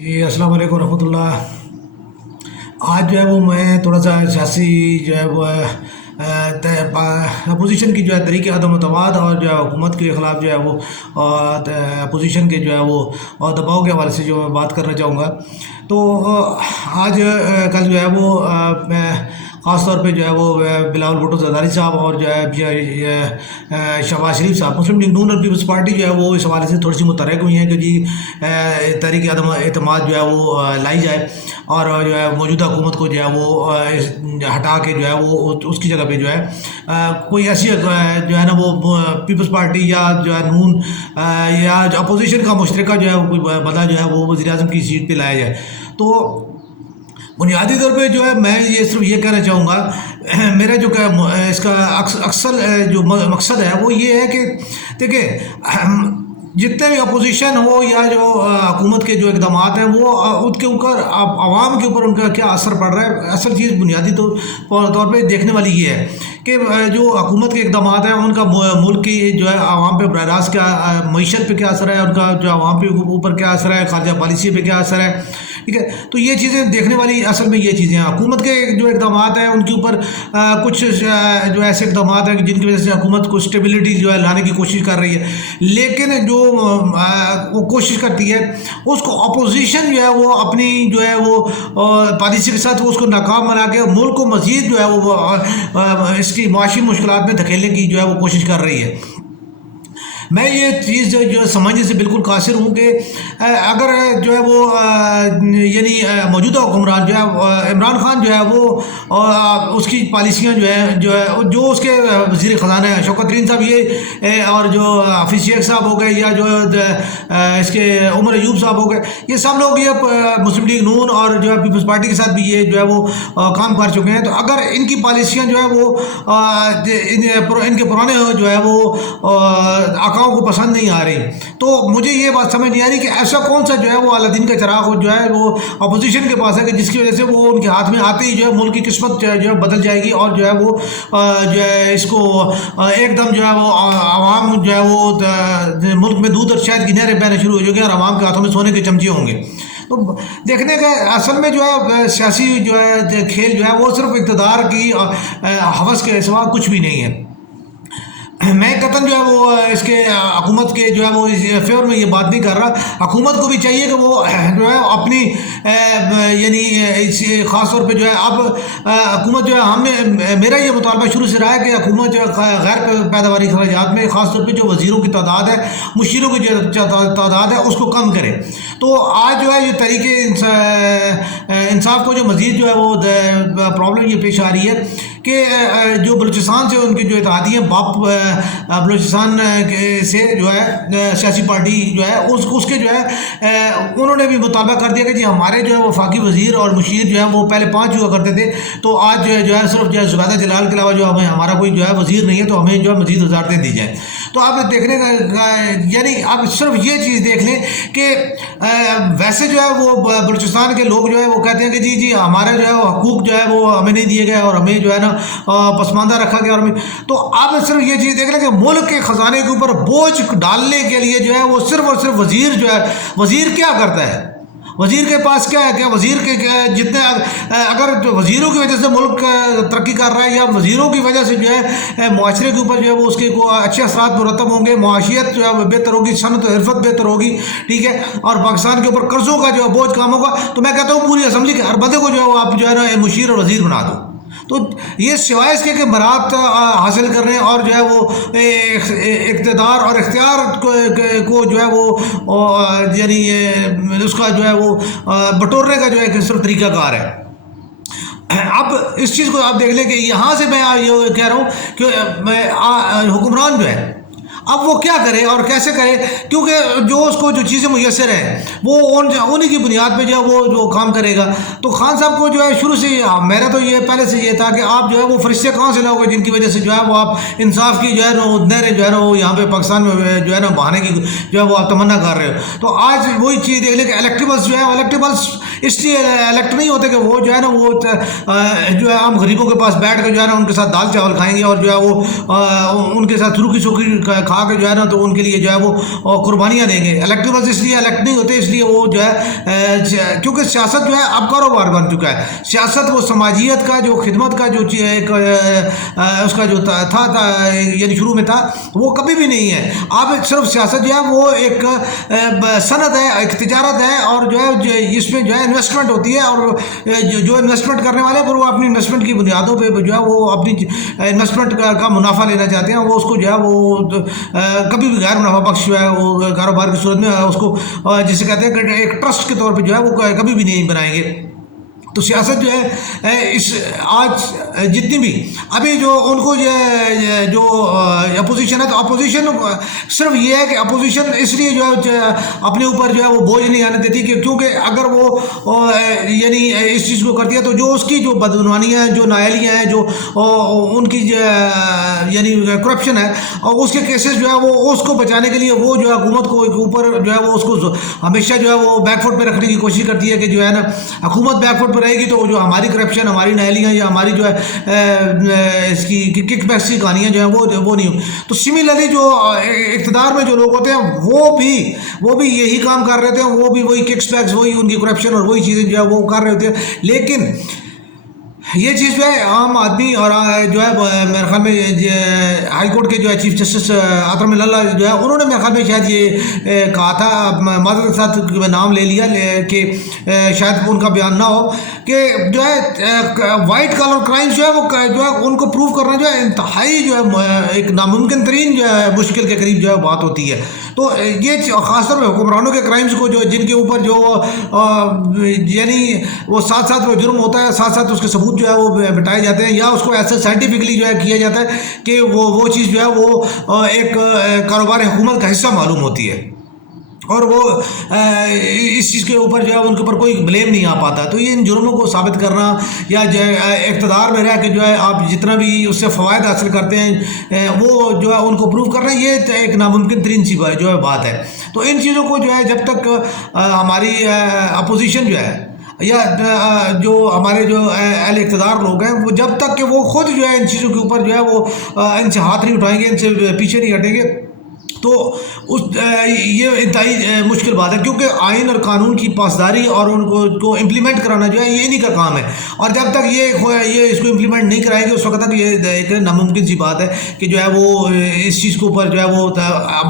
جی السلام علیکم ورحمۃ اللہ۔ آج جو ہے وہ میں تھوڑا سا سیاسی جو ہے وہ اپوزیشن کی جو ہے طریقے عدم اعتماد اور جو ہے حکومت کے خلاف جو ہے وہ اپوزیشن کے جو ہے وہ دباؤ کے حوالے سے جو میں بات کرنا چاہوں گا۔ تو آج کل جو ہے وہ خاص طور پہ جو ہے وہ بلاول بھٹو زرداری صاحب اور جو ہے شہباز شریف صاحب مسلم لیگ نون اور پیپلز پارٹی جو ہے وہ اس حوالے سے تھوڑی سی متحرک ہوئی ہیں کہ جی تحریک عدم اعتماد جو ہے وہ لائی جائے اور جو ہے موجودہ حکومت کو جو ہے وہ ہٹا کے جو ہے وہ اس کی جگہ پہ جو ہے کوئی ایسی جو ہے نا وہ پیپلز پارٹی یا جو ہے نون یا جو اپوزیشن کا مشترکہ جو ہے وہ کوئی بدلا جو ہے وہ وزیر اعظم کی سیٹ پہ لایا جائے۔ تو بنیادی طور پہ جو ہے میں صرف یہ کہنا چاہوں گا، میرا جو کہ اس کا اکثر جو مقصد ہے وہ یہ ہے کہ دیکھیں جتنے بھی اپوزیشن ہو یا جو حکومت کے جو اقدامات ہیں وہ ان کے اوپر عوام کے اوپر ان کا کیا اثر پڑ رہا ہے۔ اصل چیز بنیادی طور پہ دیکھنے والی یہ ہے کہ جو حکومت کے اقدامات ہیں ان کا ملک کی جو ہے عوام پہ براہ راست کیا معیشت پہ کیا اثر ہے، ان کا جو عوام پہ اوپر کیا اثر ہے، خارجہ پالیسی پہ کیا اثر ہے، ٹھیک ہے۔ تو یہ چیزیں دیکھنے والی اصل میں یہ چیزیں ہیں۔ حکومت کے جو اقدامات ہیں ان کے اوپر کچھ جو ایسے اقدامات ہیں جن کی وجہ سے حکومت کو اسٹیبلٹی جو ہے لانے کی کوشش کر رہی ہے، لیکن جو وہ کوشش کرتی ہے اس کو اپوزیشن جو ہے وہ اپنی جو ہے وہ پالیسی کے ساتھ اس کو ناکام بنا کے ملک کو مزید جو ہے وہ اس کی معاشی مشکلات میں دھکیلنے کی جو ہے وہ کوشش کر رہی ہے۔ میں یہ چیز جو سمجھنے سے بالکل قاصر ہوں کہ اگر جو ہے وہ یعنی موجودہ حکمران جو ہے عمران خان جو ہے وہ اس کی پالیسیاں جو ہے جو اس کے وزیر خزانہ ہیں شوکت ترین صاحب یہ اور جو حفیظ شیخ صاحب ہو گئے یا جو اس کے عمر ایوب صاحب ہو گئے، یہ سب لوگ یہ مسلم لیگ نون اور جو ہے پیپلز پارٹی کے ساتھ بھی یہ جو ہے وہ کام کر چکے ہیں۔ تو اگر ان کی پالیسیاں جو ہے وہ ان کے پرانے جو ہے وہ کو پسند نہیں آ رہی، تو مجھے یہ بات سمجھ نہیں آ رہی کہ ایسا کون سا جو ہے وہ اعلیٰ دین کا چراغ جو ہے وہ اپوزیشن کے پاس ہے کہ جس کی وجہ سے وہ ان کے ہاتھ میں آتے ہی جو ہے ملک کی قسمت جو ہے بدل جائے گی اور جو ہے وہ جو ہے اس کو ایک دم جو ہے وہ عوام جو ہے وہ ملک میں دودھ اور شہد کی نہریں بہنا شروع ہو جائیں گی اور عوام کے ہاتھوں میں سونے کے چمچے ہوں گے۔ تو دیکھنے کا اصل میں جو ہے سیاسی جو ہے کھیل جو ہے وہ صرف اقتدار کی ہوس کے سوا کچھ بھی نہیں ہے۔ میں قطعاً جو ہے وہ اس کے حکومت کے جو ہے وہ فیور میں یہ بات نہیں کر رہا۔ حکومت کو بھی چاہیے کہ وہ جو ہے اپنی یعنی خاص طور پہ جو ہے اب حکومت جو ہے میرا یہ مطالبہ شروع سے رہا ہے کہ حکومت جو ہے غیر پیداواری خراجات میں خاص طور پہ جو وزیروں کی تعداد ہے، مشیروں کی جو تعداد ہے اس کو کم کرے۔ تو آج جو ہے یہ طریقے انصاف کو جو مزید جو ہے وہ پرابلم یہ پیش آ رہی ہے کہ جو بلوچستان سے ان کی جو اتحادی ہیں باپ بلوچستان سے جو ہے سیاسی پارٹی جو ہے اس کے جو ہے انہوں نے بھی مطالبہ کر دیا کہ جی ہمارے جو ہے وفاقی وزیر اور مشیر جو ہے وہ پہلے 5 ہوا کرتے تھے، تو آج جو ہے صرف جو ہے زبیدہ جلال کے علاوہ جو ہمارا کوئی جو ہے وزیر نہیں ہے، تو ہمیں جو ہے مزید وزارتیں دی جائیں۔ تو آپ دیکھنے کا یعنی آپ صرف یہ چیز دیکھ لیں کہ ویسے جو ہے وہ بلوچستان کے لوگ جو ہے وہ کہتے ہیں کہ جی ہمارے جو ہے وہ حقوق جو ہے وہ ہمیں نہیں دیے گئے اور ہمیں جو ہے نا پسماندہ رکھا گیا، اور تو آپ صرف یہ چیز دیکھ لیں کہ ملک کے خزانے کے اوپر بوجھ ڈالنے کے لیے جو ہے وہ صرف اور صرف وزیر جو ہے وزیر کیا کرتا ہے، وزیر کے پاس کیا ہے، کیا وزیر کے جتنے اگر وزیروں کی وجہ سے ملک ترقی کر رہا ہے یا وزیروں کی وجہ سے جو ہے معاشرے کے اوپر جو ہے وہ اس کے اچھے اثرات مرتب ہوں گے، معاشیت جو ہے بہتر ہوگی، صنعت و حرفت بہتر ہوگی، ٹھیک ہے، اور پاکستان کے اوپر قرضوں کا جو ہے بوجھ کم ہوگا، تو میں کہتا ہوں پوری اسمبلی کے ہر بندے کو جو ہے وہ آپ جو ہے نا مشیر اور وزیر بنا دو۔ تو یہ سوائے اس کے برات حاصل کرنے اور جو ہے وہ اقتدار اور اختیار کو جو ہے وہ یعنی اس کا جو ہے وہ بٹورنے کا جو ہے صرف طریقہ کار ہے۔ اب اس چیز کو آپ دیکھ لیں کہ یہاں سے میں یہ کہہ رہا ہوں کہ حکمران جو ہے اب وہ کیا کرے اور کیسے کرے، کیونکہ جو اس کو جو چیزیں میسر ہیں وہ انہی کی بنیاد پہ جو ہے وہ جو کام کرے گا۔ تو خان صاحب کو جو ہے شروع سے میرا تو یہ پہلے سے یہ تھا کہ آپ جو ہے وہ فرشتے کہاں سے لاؤ گے جن کی وجہ سے جو ہے وہ آپ انصاف کی جو ہے نا نہریں جو ہے نا وہ یہاں پہ پاکستان میں جو ہے نا بہانے کی جو ہے وہ آپ تمنا کر رہے ہو۔ تو آج وہی چیز دیکھ لیں کہ الیکٹیبلس جو ہے الیکٹیبلس اس لیے الیکٹ نہیں ہوتے کہ وہ جو ہے نا وہ جو ہے عام غریبوں کے پاس بیٹھ کے جو ہے نا ان کے ساتھ دال چاول کھائیں گے اور جو ہے وہ ان کے ساتھ روکھی سوکھی کھا کے جو ہے نا تو ان کے لیے جو ہے وہ قربانیاں دیں گے. الیکٹیبلز اس لیے الیکٹ نہیں ہوتے، اس لیے وہ جو ہے کیونکہ سیاست جو ہے اب کاروبار بن چکا ہے. سیاست وہ سماجیت کا جو خدمت کا جو ایک اس کا جو تھا یعنی شروع میں تھا وہ کبھی بھی نہیں ہے. اب صرف سیاست جو ہے وہ ایک صنعت ہے، ایک تجارت ہے، اور جو ہے اس میں جو ہے انویسٹمنٹ ہوتی ہے، اور جو انویسٹمنٹ کرنے والے پر وہ اپنی انویسٹمنٹ کی بنیادوں پہ جو ہے وہ اپنی انویسٹمنٹ کا منافع لینا چاہتے ہیں. وہ اس کو جو ہے وہ کبھی بھی غیر منافع بخش جو ہے وہ کاروبار کی صورت میں اس کو جسے کہتے ہیں کہ ایک ٹرسٹ کے طور پہ جو ہے وہ کبھی بھی نہیں بنائیں گے. تو سیاست جو ہے اس آج جتنی بھی ابھی جو ان کو جو اپوزیشن ہے، تو اپوزیشن صرف یہ ہے کہ اپوزیشن اس لیے جو ہے اپنے اوپر جو ہے وہ بوجھ نہیں آنے دیتی کہ کیونکہ اگر وہ یعنی اس چیز کو کرتی ہے تو جو اس کی جو بدعنوانیاں ہیں، جو نااہلیاں ہیں، جو ان کی یعنی کرپشن ہے، اور اس کے کیسز جو ہے وہ اس کو بچانے کے لیے وہ جو ہے حکومت کو اوپر جو ہے وہ اس کو ہمیشہ جو ہے وہ بیک فٹ پہ رکھنے کی کوشش کرتی ہے کہ جو ہے نا حکومت بیک فٹ رہے گی تو جو ہماری کرپشن، ہماری نااہلیاں یا ہماری جو ہے اس کی کک بیکس کی کہانیاں جو ہیں وہ نہیں ہوں. تو سملرلی جو اقتدار میں جو لوگ ہوتے ہیں وہ بھی یہی کام کر رہے تھے، وہ بھی وہی ککس بیکس، وہی ان کی کرپشن اور وہی چیزیں جو ہے وہ کر رہے ہوتے ہیں. لیکن یہ چیز جو ہے عام آدمی اور جو ہے میرے خیال میں ہائی کورٹ کے جو ہے چیف جسٹس اطہر اللہ جو ہے انہوں نے میرے خیال میں شاید یہ کہا تھا، معذرت کے ساتھ میں نام لے لیا کہ شاید ان کا بیان نہ ہو، کہ جو ہے وائٹ کالر کرائم جو ہے ان کو پروو کرنا جو ہے انتہائی جو ہے ایک ناممکن ترین جو ہے مشکل کے قریب جو ہے بات ہوتی ہے. تو یہ خاص طور پہ حکمرانوں کے کرائمز کو جو جن کے اوپر جو یعنی وہ ساتھ ساتھ وہ جرم ہوتا ہے، ساتھ ساتھ اس کے ثبوت جو ہے وہ بٹائے جاتے ہیں، یا اس کو ایسے سائنٹیفکلی جو ہے کیا جاتا ہے کہ وہ چیز جو ہے وہ ایک کاروبار حکومت کا حصہ معلوم ہوتی ہے، اور وہ اس چیز کے اوپر جو ہے ان کے اوپر کوئی بلیم نہیں آ پاتا. تو یہ ان جرموں کو ثابت کرنا یا جو ہے اقتدار میں رہ کے جو ہے آپ جتنا بھی اس سے فوائد حاصل کرتے ہیں وہ جو ہے ان کو پروو کرنا، یہ ایک ناممکن ترین سی جو ہے بات ہے. تو ان چیزوں کو جو ہے جب تک ہماری اپوزیشن جو ہے یا جو ہمارے جو اہل اقتدار لوگ ہیں وہ جب تک کہ وہ خود جو ہے ان چیزوں کے اوپر جو ہے وہ ان سے ہاتھ نہیں اٹھائیں گے، ان سے پیچھے نہیں ہٹیں گے، تو یہ انتہائی مشکل بات ہے. کیونکہ آئین اور قانون کی پاسداری اور ان کو امپلیمنٹ کرانا جو ہے یہ انہی کا کام ہے، اور جب تک یہ اس کو امپلیمنٹ نہیں کرائیں گے اس وقت تک یہ ایک ناممکن سی بات ہے کہ جو ہے وہ اس چیز کے اوپر جو ہے وہ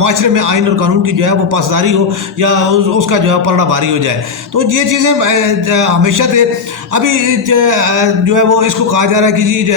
معاشرے میں آئین اور قانون کی جو ہے وہ پاسداری ہو یا اس کا جو ہے پلڑا بھاری ہو جائے. تو یہ چیزیں ہمیشہ تھے. ابھی جو ہے وہ اس کو کہا جا رہا ہے کہ جی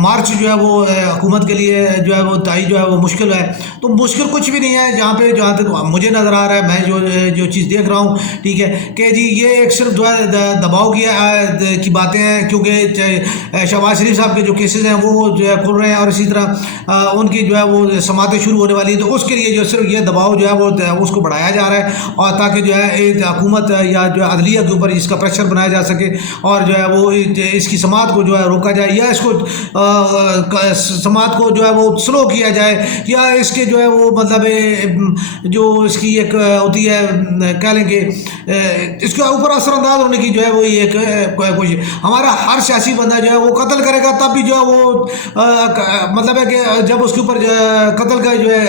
مارچ جو ہے وہ حکومت کے لیے جو ہے وہ تعین جو ہے وہ مشکل ہے. تو مشکل کچھ بھی نہیں ہے جہاں تک مجھے نظر آ رہا ہے، میں جو چیز دیکھ رہا ہوں، ٹھیک ہے، کہ جی یہ ایک صرف جو ہے دباؤ کی باتیں ہیں، کیونکہ شہباز شریف صاحب کے جو کیسز ہیں وہ جو ہے کھل رہے ہیں، اور اسی طرح ان کی جو ہے وہ سماعتیں شروع ہونے والی ہیں. تو اس کے لیے جو صرف یہ دباؤ جو ہے وہ اس کو بڑھایا جا رہا ہے، اور تاکہ جو ہے حکومت یا جو عدلیہ کے اوپر اس کا پریشر بنایا جا سکے، اور جو ہے وہ اس کی سماعت کو جو ہے روکا جائے، یا اس کو سماعت کو جو ہے وہ سلو کیا جائے، یا اس کے جو ہے وہ مطلب جو اس کی ایک ہوتی ہے کہہ لیں کہ اس کے اوپر اثر انداز ہونے کی جو ہے وہ ایک کوشش. ہمارا ہر سیاسی بندہ جو ہے وہ قتل کرے گا تب بھی جو ہے وہ مطلب ہے کہ جب اس کے اوپر قتل کا جو ہے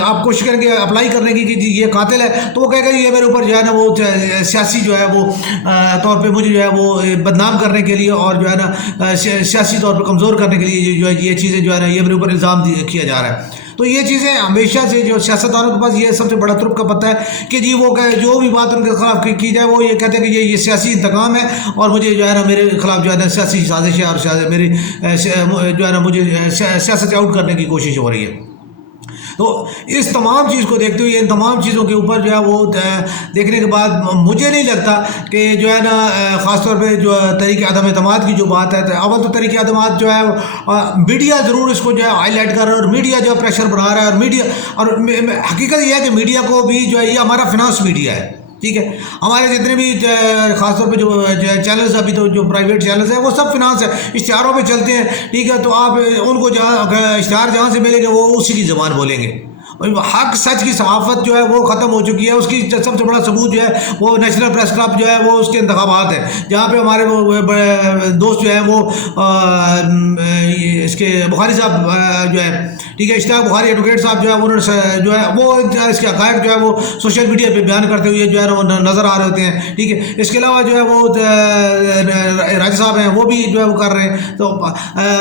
آپ کوشش کریں گے اپلائی کرنے کی کہ جی یہ قاتل ہے، تو وہ کہے گا یہ میرے اوپر جو ہے نا وہ سیاسی جو ہے وہ طور پہ مجھے جو ہے وہ بدنام کرنے کے لیے اور جو ہے نا سیاسی طور پہ کمزور کرنے کے لیے جو ہے یہ چیزیں جو ہے نا یہ میرے اوپر الزام کیا جا رہا ہے. تو یہ چیزیں ہمیشہ سے جو سیاستدانوں کے پاس یہ سب سے بڑا ترک کا پتہ ہے کہ جی وہ جو بھی بات ان کے خلاف کی جائے وہ یہ کہتے ہیں کہ یہ سیاسی انتقام ہے، اور مجھے جو ہے نا میرے خلاف جو ہے نا سیاسی سازش ہے، اور میری جو ہے نا مجھے سیاست سے آؤٹ کرنے کی کوشش ہو رہی ہے. تو اس تمام چیز کو دیکھتے ہوئے ان تمام چیزوں کے اوپر جو ہے وہ دیکھنے کے بعد مجھے نہیں لگتا کہ جو ہے نا خاص طور پہ جو طریقہ عدم اعتماد کی جو بات ہے، اول تو طریقہ اعتماد جو ہے میڈیا ضرور اس کو جو ہے ہائی لائٹ کر رہا ہے، اور میڈیا جو ہے پریشر بڑھا رہا ہے، اور میڈیا اور حقیقت یہ ہے کہ میڈیا کو بھی جو ہے یہ ہمارا فنانس میڈیا ہے، ٹھیک ہے. ہمارے جتنے بھی خاص طور پہ جو چینلز ابھی تو جو پرائیویٹ چینلز ہیں وہ سب فنانس ہے، اشتہاروں پہ چلتے ہیں، ٹھیک ہے. تو آپ ان کو اشتہار جہاں سے ملیں گے وہ اسی کی زبان بولیں گے، حق سچ کی صحافت جو ہے وہ ختم ہو چکی ہے. اس کی سب سے بڑا ثبوت جو ہے وہ نیشنل پریس کلب جو ہے وہ اس کے انتخابات ہے, جہاں پہ ہمارے دوست جو ہیں وہ اس کے بخاری صاحب جو ہے ٹھیک ہے, اشتیاق بخاری ایڈوکیٹ صاحب جو ہے انہوں نے جو ہے وہ اس کے حقائق جو ہے وہ سوشل میڈیا پہ بیان کرتے ہوئے جو ہے وہ نظر آ رہے ہوتے ہیں ٹھیک ہے. اس کے علاوہ جو ہے وہ راجہ صاحب ہیں وہ بھی جو ہے وہ کر رہے ہیں. تو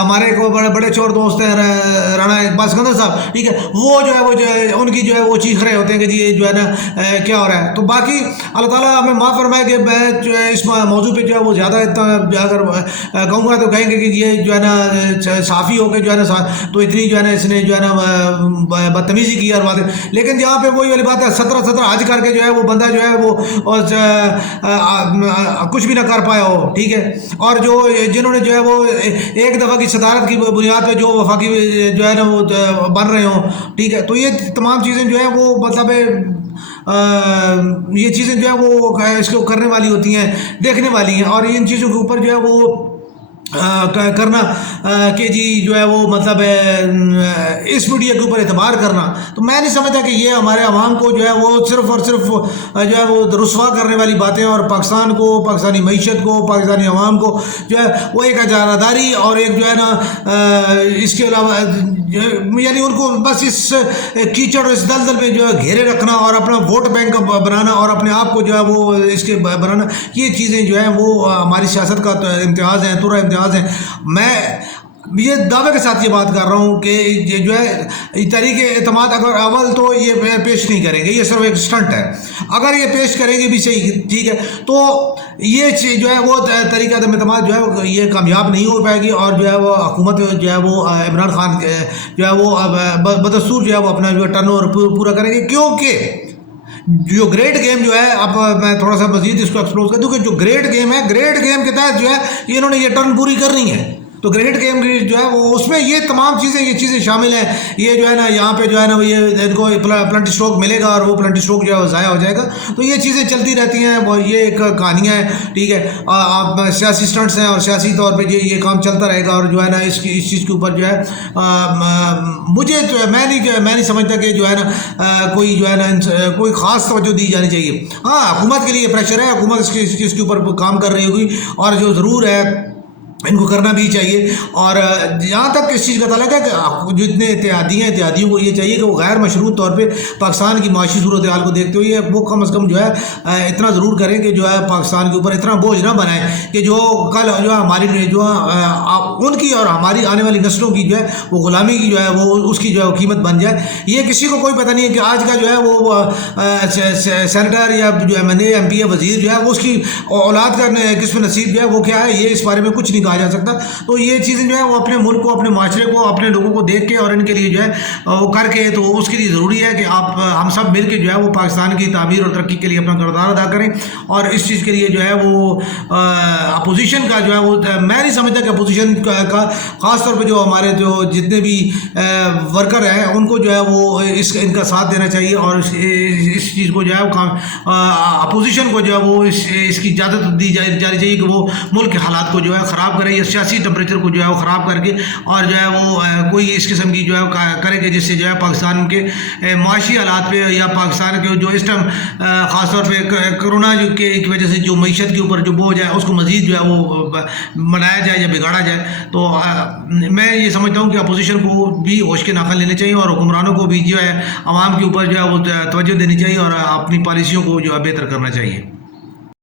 ہمارے کو بڑے چور دوست ہیں رانا اقبال سکندر صاحب ٹھیک ہے, وہ جو ہے وہ ان کی جو ہے وہ چیخ رہے ہوتے ہیں کہ جی یہ جو ہے نا کیا ہو رہا ہے. تو باقی اللہ تعالیٰ ہمیں معاف فرمائے کہ میں اس موضوع پہ جو ہے وہ زیادہ اگر کہوں گا تو کہیں گے کہ یہ جو ہے نا صحافی ہو کے جو ہے نا تو اتنی جو ہے نا اس نے جو ہے نا بدتمیزی کی اور بات, لیکن جہاں پہ وہی والی بات ہے 17 حج کر کے جو ہے وہ بندہ جو ہے وہ کچھ بھی نہ کر پایا ہو ٹھیک ہے. اور جو جنہوں نے جو ہے وہ ایک دفعہ کی صدارت کی بنیاد پہ جو وفاقی جو ہے نا وہ بن رہے ہوں ٹھیک ہے, تو یہ تمام چیزیں جو ہیں وہ مطلب یہ چیزیں جو ہے وہ اس کو کرنے والی ہوتی ہیں, دیکھنے والی ہیں. اور ان چیزوں کے اوپر جو ہے وہ کرنا کہ جی جو ہے وہ مطلب اس میڈیا کے اوپر اعتبار کرنا, تو میں نہیں سمجھتا کہ یہ ہمارے عوام کو جو ہے وہ صرف اور صرف جو ہے وہ رسوا کرنے والی باتیں, اور پاکستان کو, پاکستانی معیشت کو, پاکستانی عوام کو جو ہے وہ ایک اجاراداری اور ایک جو ہے نا اس کے علاوہ یعنی ان کو بس اس کیچڑ اس دلدل میں جو ہے گھیرے رکھنا اور اپنا ووٹ بینک بنانا اور اپنے آپ کو جو ہے وہ اس کے بنانا, یہ چیزیں جو ہیں وہ ہماری سیاست کا امتیاز ہیں, تھوڑا امتیاز ہیں. میں یہ دعوے کے ساتھ یہ بات کر رہا ہوں کہ یہ جو ہے تحریک اعتماد اگر اول تو یہ پیش نہیں کریں گے, یہ صرف ایک سٹنٹ ہے. اگر یہ پیش کریں گے بھی صحیح ٹھیک ہے, تو یہ جو ہے وہ تحریک اعتماد جو ہے یہ کامیاب نہیں ہو پائے گی, اور جو ہے وہ حکومت جو ہے وہ عمران خان جو ہے وہ بدستور جو ہے وہ اپنا جو ٹرن اوور پورا کریں گے. کیونکہ جو گریٹ گیم جو ہے, اب میں تھوڑا سا مزید اس کو ایکسپلور کر دوں کہ جو گریٹ گیم ہے, گریٹ گیم کے تحت جو ہے انہوں نے یہ ٹرن پوری کرنی ہے. تو گریٹ گیم جو ہے وہ اس میں یہ تمام چیزیں یہ چیزیں شامل ہیں. یہ جو ہے نا یہاں پہ جو ہے نا یہ ان کو پلنٹی اسٹروک ملے گا اور وہ پلنٹی اسٹروک جو ہے وہ ضائع ہو جائے گا. تو یہ چیزیں چلتی رہتی ہیں, وہ یہ ایک کہانیاں ہیں ٹھیک ہے. آپ سیاسی اسٹنٹس ہیں اور سیاسی طور پہ یہ کام چلتا رہے گا. اور جو ہے نا اس چیز کے اوپر جو ہے مجھے میں نہیں سمجھتا کہ جو ہے نا کوئی جو ہے نا کوئی خاص توجہ دی جانی چاہیے. ہاں حکومت کے لیے پریشر ہے, حکومت اس چیز کے اوپر کام کر رہی ہوگی, اور جو ضرور ہے ان کو کرنا بھی چاہیے. اور جہاں تک اس چیز کا تعلق ہے کہ جتنے اتحادیوں کو یہ چاہیے کہ وہ غیر مشروط طور پہ پاکستان کی معاشی صورتحال کو دیکھتے ہوئے وہ کم از کم جو ہے اتنا ضرور کریں کہ جو ہے پاکستان کے اوپر اتنا بوجھ نہ بنائیں کہ جو کل جو ہے ہماری جو ان کی اور ہماری آنے والی نسلوں کی جو ہے وہ غلامی کی جو ہے وہ اس کی جو ہے قیمت بن جائے. یہ کسی کو کوئی پتہ نہیں ہے کہ آج کا جو ہے وہ سینیٹر یا جو M N A M P A وزیر جو ہے وہ اس کی اولاد کا قسم نصیب جو ہے وہ کیا ہے, یہ اس بارے میں کچھ نہیں کہا جا سکتا. تو یہ چیزیں جو ہے وہ اپنے ملک کو, اپنے معاشرے کو, اپنے لوگوں کو دیکھ کے اور ان کے لیے جو ہے وہ کر کے, تو اس کے لیے ضروری ہے کہ ہم سب مل کے جو ہے وہ پاکستان کی تعمیر اور ترقی کے لیے اپنا کردار ادا کریں. اور اس چیز کے لیے جو ہے وہ اپوزیشن کا جو ہے وہ میں نہیں سمجھتا کہ اپوزیشن کا خاص طور پہ جو ہمارے جو جتنے بھی ورکر ہیں ان کو جو ہے وہ ان کا ساتھ دینا چاہیے. اور اس چیز کو جو ہے اپوزیشن کو جو ہے وہ اس کی اجازت دی جانی چاہیے کہ وہ ملک کے حالات کو جو ہے خراب کرے, یا سیاسی ٹمپریچر کو جو ہے وہ خراب کر کے اور جو ہے وہ کوئی اس قسم کی جو ہے کرے کہ جس سے جو ہے پاکستان کے معاشی حالات پہ یا پاکستان کے جو اس ٹائم خاص طور پہ کرونا کی وجہ سے جو معیشت کے اوپر جو بوجھ ہے اس کو مزید جو ہے وہ بنایا جائے یا بگاڑا جائے. تو میں یہ سمجھتا ہوں کہ اپوزیشن کو بھی ہوش کے ناخن لینے چاہیے, اور حکمرانوں کو بھی جو ہے عوام کے اوپر جو ہے وہ توجہ دینی چاہیے, اور اپنی پالیسیوں کو جو ہے بہتر کرنا چاہیے.